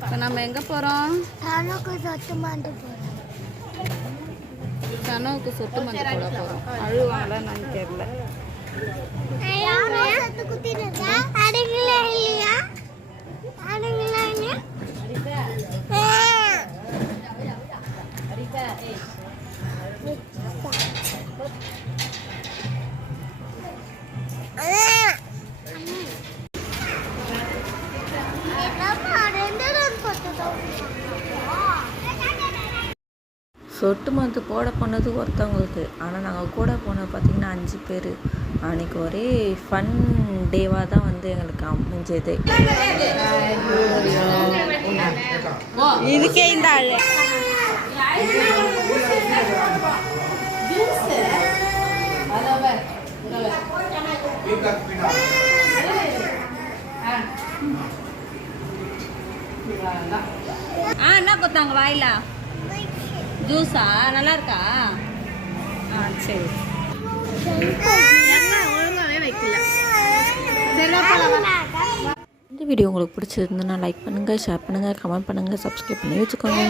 இப்போ நம்ம எங்கே போகிறோம் தனக்கு சொத்து மாண்டு போகிறேன் கனவுக்கு சொட்டு மஞ்சள் போட போகிறோம் அழுவாங்களா நான் தெரியல. சொட்டு மருந்து போட போனது ஒருத்தவங்களுக்கு. ஆனால் நாங்கள் கூட போனது பார்த்திங்கன்னா அஞ்சு பேர். அன்றைக்கி ஒரே ஃபன் டேவாக தான் வந்து எங்களுக்கு அமைஞ்சது. இதுக்கே இந்த ஆ என்ன கொடுத்தாங்க வாயிலா? ஜூஸா நல்லா இருக்கா ஆ சரி. இந்த வீடியோ உங்களுக்கு பிடிச்சிருந்ததுன்னா லைக் பண்ணுங்கள் ஷேர் பண்ணுங்கள் கமெண்ட் பண்ணுங்கள் சப்ஸ்கிரைப் பண்ணி வச்சுக்கோங்க.